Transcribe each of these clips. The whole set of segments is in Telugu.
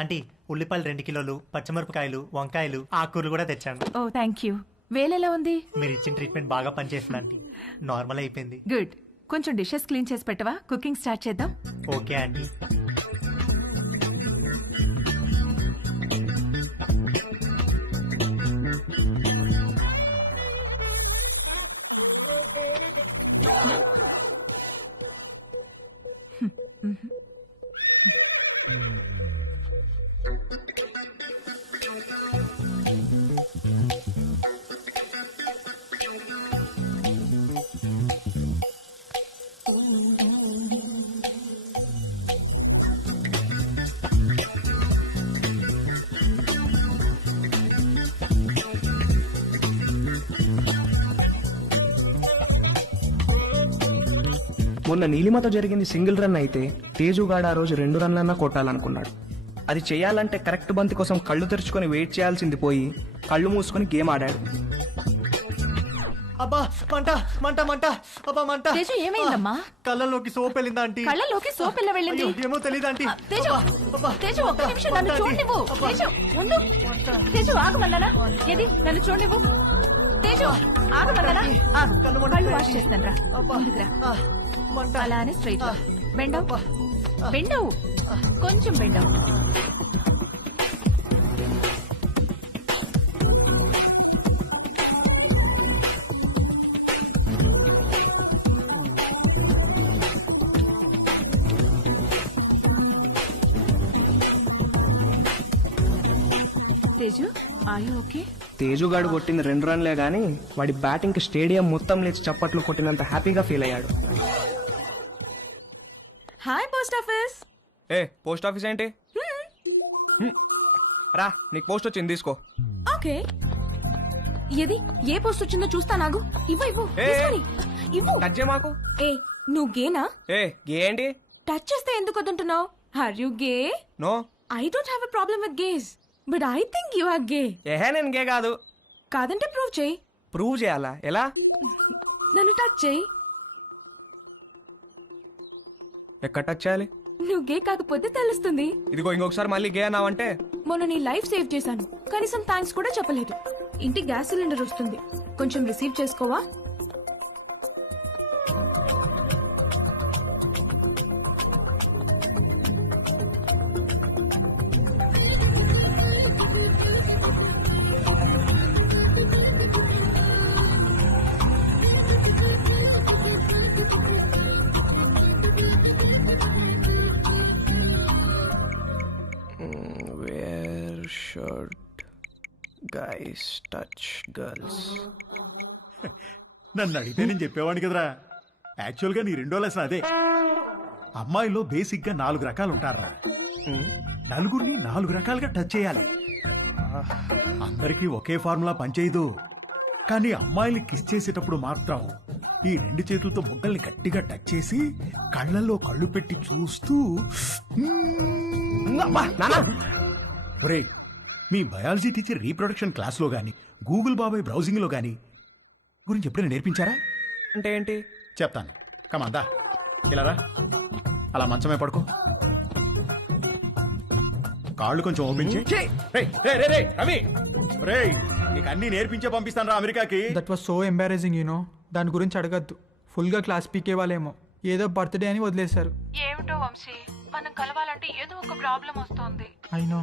ఆంటీ ఉల్లిపాయలు 2 కిలోలు, పచ్చిమిరపకాయలు, వంకాయలు, ఆకుకూరలు కూడా తెచ్చాను. ఓ థ్యాంక్ యూ. వేలెలా ఉంది? మీరు ఇచ్చిన ట్రీట్మెంట్ బాగా పనిచేస్తుంది ఆంటీ. నార్మల్ అయిపోయింది. గుడ్. కొంచెం డిషెస్ క్లీన్ చేసి పెట్టవా? కుకింగ్ స్టార్ట్ చేద్దాం. Okay aunty. మొన్న నీలిమతో జరిగింది సింగిల్ రన్ అయితే తేజుగాడు ఆ రోజు 2 రన్లన్నా కొట్టాలనుకున్నాడు. అది చేయాలంటే కరెక్ట్ బంతి కోసం కళ్ళు తెరుచుకొని వెయిట్ చేయాల్సింది పోయి కళ్ళు మూసుకొని గేమ్ ఆడాడు. అబ్బా మంట మంట మంట, అబ్బా మంట. తేజు ఏమైందమ్మా? కళ్ళలోకి సోప్ వెళ్ళిందా ఆంటీ? కళ్ళలోకి సోప్ ఎలా వెళ్ళింది? అయ్యో, ఏమో తెలీదు ఆంటీ. తేజు, తేజు ఒక్క నిమిషం నన్ను చూడనివ్వు. తేజు ఉండు. తేజు ఆగమన్నానా? ఏది నన్ను చూడనివ్వు. తేజు ఆగమన్నానా? ఆగు. కళ్ళు వాష్ చేస్తాను రా. ముందుకురా. అలానే స్ట్రైట్ బెండవు బెండవు కొంచెం బెండవు. Teju are you okay? తేజుగాడు కొట్టింది 2 రన్లే గానీ వాడి బ్యాటింగ్ కి స్టేడియం మొత్తం లేచి చప్పట్లు కొట్టినంత హ్యాపీగా ఫీల్ అయ్యాడు. Hi post office. ఏ పోస్ట్ ఆఫీస్ ఏంటి? రా నీకు పోస్ట్ వచ్చింది తీసుకో. ఓకే. ఏది ఏ పోస్ట్ వచ్చిందో చూస్తా. నాగు ఇవ్వు ఇవ్వు ఇవ్వు. టచ్ చేయ మాకు. ఏ నువ్వు గేనా? ఏ గే ఏంటి? టచ్ చేస్తే ఎందుకు వద్దంటున్నావు? Are you gay? No. I don't have a problem with gays but I think you are gay. ఏహే నేను గే కాదు. కాదంటే ప్రూవ్ చేయి. ప్రూవ్ చేయాలా? ఎలా? నన్ను టచ్ చేయి. ఎక్కడ టచ్ చేయాలి? నువ్వు గే కాకపోతే తెలుస్తుంది. ఇదిగో ఇంకొకసారి మళ్ళీ గే అన్నావంటే. మొన్న నీ లైఫ్ సేవ్ చేశాను, కనీసం థ్యాంక్స్ కూడా చెప్పలేదు. ఇంటికి గ్యాస్ సిలిండర్ వస్తుంది, కొంచెం receive చేసుకోవా? Where should guys touch girls? నన్ను అడిగితే నేను చెప్పేవాడిని కదరా. యాక్చువల్గా నీ 2వ లెసన్ అదే. అమ్మాయిలో బేసిక్ గా 4 రకాలు ఉంటారా. నలుగురిని 4 రకాలుగా టచ్ చేయాలి. అందరికీ ఒకే ఫార్ములా పనిచేయదు. కానీ అమ్మాయిని కిస్ చేసేటప్పుడు మాత్రం ఈ 2 చేతులతో బొగ్గల్ని గట్టిగా టచ్ చేసి కళ్ళల్లో కళ్ళు పెట్టి చూస్తూ ఒరేయ్, మీ బయాలజీ టీచర్ రీప్రొడక్షన్ క్లాస్లో గాని గూగుల్ బాబాయ్ బ్రౌజింగ్లో గాని గురించి ఎప్పుడైనా నేర్పించారా? అంటే ఏంటి చెప్తాను. కమాందా ఇలా రా. అలా మంచమే పడుకో. కాళ్ళు కొంచెం ఓపెన్ చేయి. రవి రేయ్, నీకు అన్ని నేర్పించే పంపిస్తాను రా అమెరికాకి. That was so embarrassing you know. దాని గురించి అడగద్దు. ఫుల్గా క్లాస్ పీకే వాళ్ళేమో ఏదో బర్త్డే అని వదిలేశారు. ఏమిటో వంశీ, మనం కలవాలంటే ఏదో ఒక ప్రాబ్లం వస్తోంది. అయినో.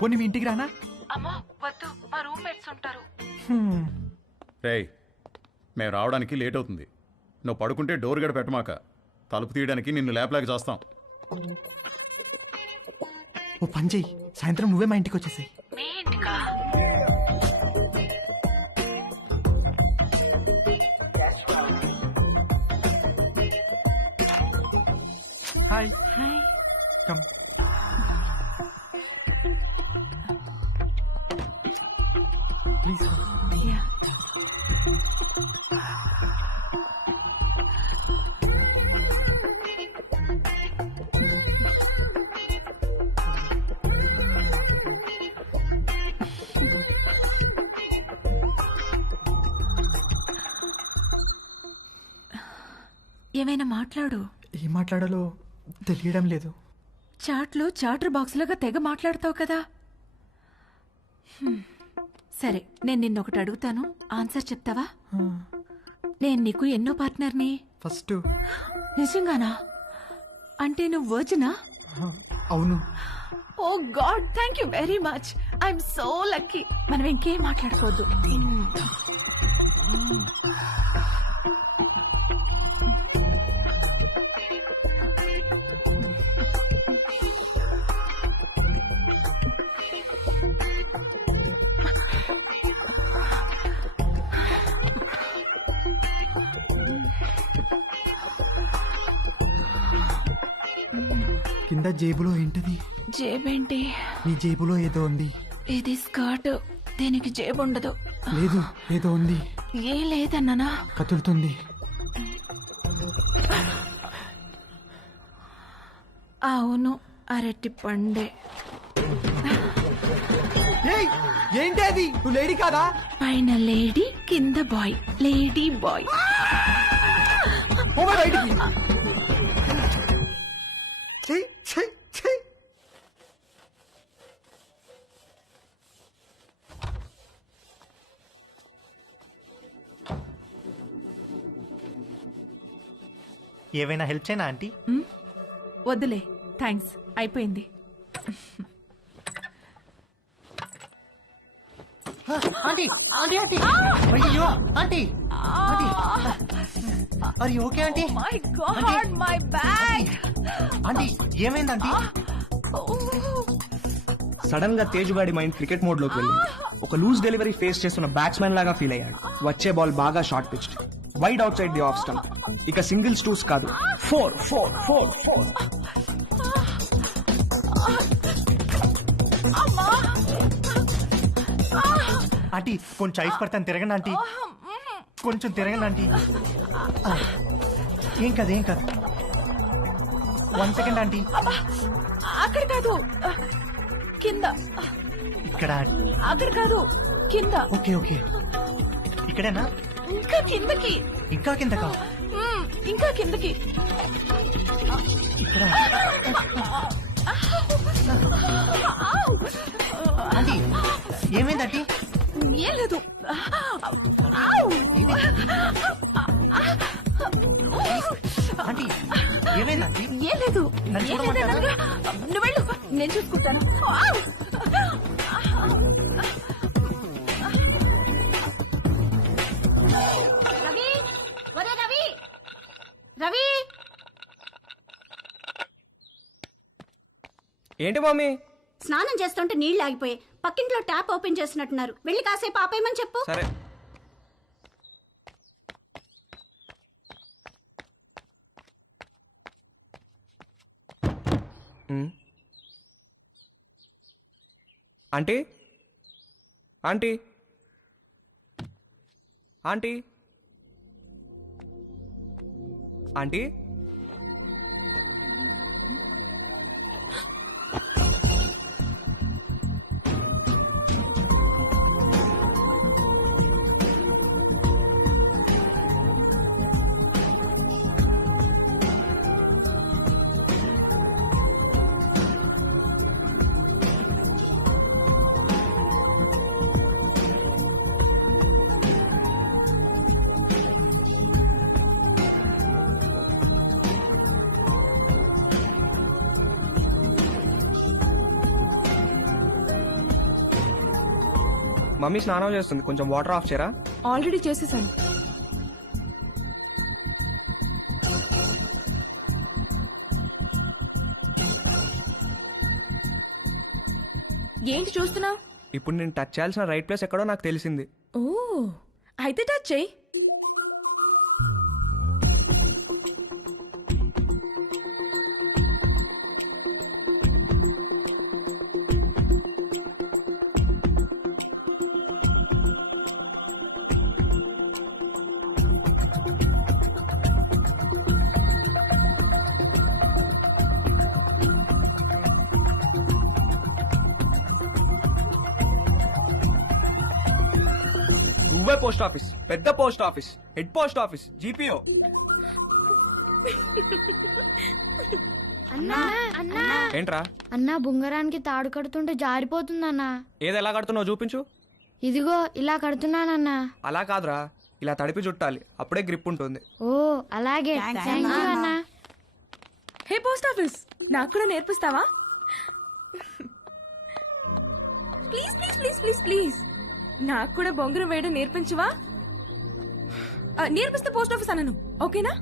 పోనీ మీ ఇంటికి రానా? అమ్మా వద్దు, మా రూమ్మేట్స్ ఉంటారు. రేయ్, మేము రావడానికి లేట్ అవుతుంది. నువ్వు పడుకుంటే డోర్ గడ పెట్టమాక. తలుపు తీయడానికి నిన్ను లేపలేక చేస్తాం. ఓ పని చెయ్యి, సాయంత్రం నువ్వే మా ఇంటికి వచ్చేసాయి. మీ ఇంటికా? Hi hi. Come. Please. Yeah. ఏమైనా మాట్లాడు. ఏం మాట్లాడాలో తెలియడం లేదు. చాట్లో చాటర్ బాక్స్ లాగా తెగ మాట్లాడతావు కదా. సరే, నేను నిన్నొకటి అడుగుతాను, ఆన్సర్ చెప్తావా? నేను నీకు ఎన్నో పార్ట్నర్ని? ఫస్ట్. నిజంగానా? అంటే నువ్వు వర్జినా? అవును. Oh god, thank you very much. I'm so lucky. మనం ఇంకేం మాట్లాడుకోవద్దు. కింద జేబులో ఏంటది? జేబేంటి? నీ జేబులో ఏదో ఉంది. ఇది స్కర్ట్, దీనికి జేబు ఉండదు. లేదు, ఏదో ఉంది. ఏ లేదన్నానా? కదులుతుంది. అవును, అరటి పండే. ఏయ్, ఏంటి అది? నువ్వు లేడీ కాదా? పైన లేడీ, కింద బాయ్. Lady bye. పోవా బయటికి. ఛీ, ఛీ, ఛీ. ఏవైనా హెల్ప్ చేయనా ఆంటీ? వద్దులే, థ్యాంక్స్, అయిపోయింది. ఆంటీ ఆంటీ ఆంటీ అయ్యో ఆంటీ ఆంటీ అరే okay aunty? My God, my bag. Aunty ఏమైంది ఆంటీ? సడన్ గా తేజుగాడి మైండ్ క్రికెట్ మోడ్ లోకి వెళ్ళింది. ఒక లూజ్ డెలివరీ ఫేస్ చేస్తున్న బ్యాట్స్మెన్ లాగా ఫీల్ అయ్యాడు. వచ్చే బాల్ బాగా short pitched, wide out side the off stump. ఇక సింగిల్స్ టూస్ కాదు, 4 4 4 4. ఆంటీ కొంచెం ఐస్ పడతాను, తిరగండి ఆంటీ, కొంచెం తిరగండి ఆంటీ. ఏం కాదు ఏం కాదు. 1 సెకండ్ ఆంటీ. అక్కడ కాదు, కింద. ఇక్కడ అక్కడ కాదు, కింద. ఓకే ఓకే, ఇక్కడేనా? ఇంకా కిందకి. ఇంకా కిందకా? ఇంకా కిందకి. ఇక్కడ ఆంటీ ఏమైంది ఆంటీ? ఏం లేదు. ఆంటీ ఏమైంది ఆంటీ? ఏం లేదు. నన్ను ఏం చూడమంటారా? లేదనగా. నువ్వు వెళ్ళు, నేను చూసుకుంటాను. రవి, ఒరే రవి, రవి. ఏంటి మమ్మీ? స్నానం చేస్తుంటే నీళ్లు ఆగిపోయాయి. పక్కింట్లో ట్యాప్ ఓపెన్ చేస్తున్నట్టున్నారు. వెళ్ళి కాసేపు ఆపేయమని చెప్పు. సరే. Aunty aunty aunty aunty mummy స్నానం చేస్తుంది, కొంచెం వాటర్ ఆఫ్ చేయరా? ఆల్రెడీ చేసేసాను. ఏంటి చూస్తున్నావు? ఇప్పుడు నేను టచ్ చేయాల్సిన రైట్ ప్లేస్ ఎక్కడో నాకు తెలిసింది. ఓ, అయితే టచ్ చెయ్యి. నువ్వే పోస్ట్ ఆఫీస్, పెద్ద post office, head post office, GPO. అన్నా అన్నా ఏంట్రా అన్నా బుంగరానికి తాడు కడుతుంటే జారిపోతుందన్నా. ఏది ఎలా కడుతున్నావు చూపించు. ఇదిగో ఇలా కడుతున్నానన్నా. అలా కాదురా, ఇలా తడిపి చుట్టాలి, అప్పుడే గ్రిప్ ఉంటుంది. ఓ అలాగే థ్యాంక్ యూ అన్నా. హే పోస్ట్ ఆఫీస్, నాకు కూడా నేర్పిస్తావా? Please please please please please నాకు కూడా బొంగరం వేయడం నేర్పించవా? నేర్పిస్తే పోస్ట్ ఆఫీస్ అన్నాను, ఓకేనా?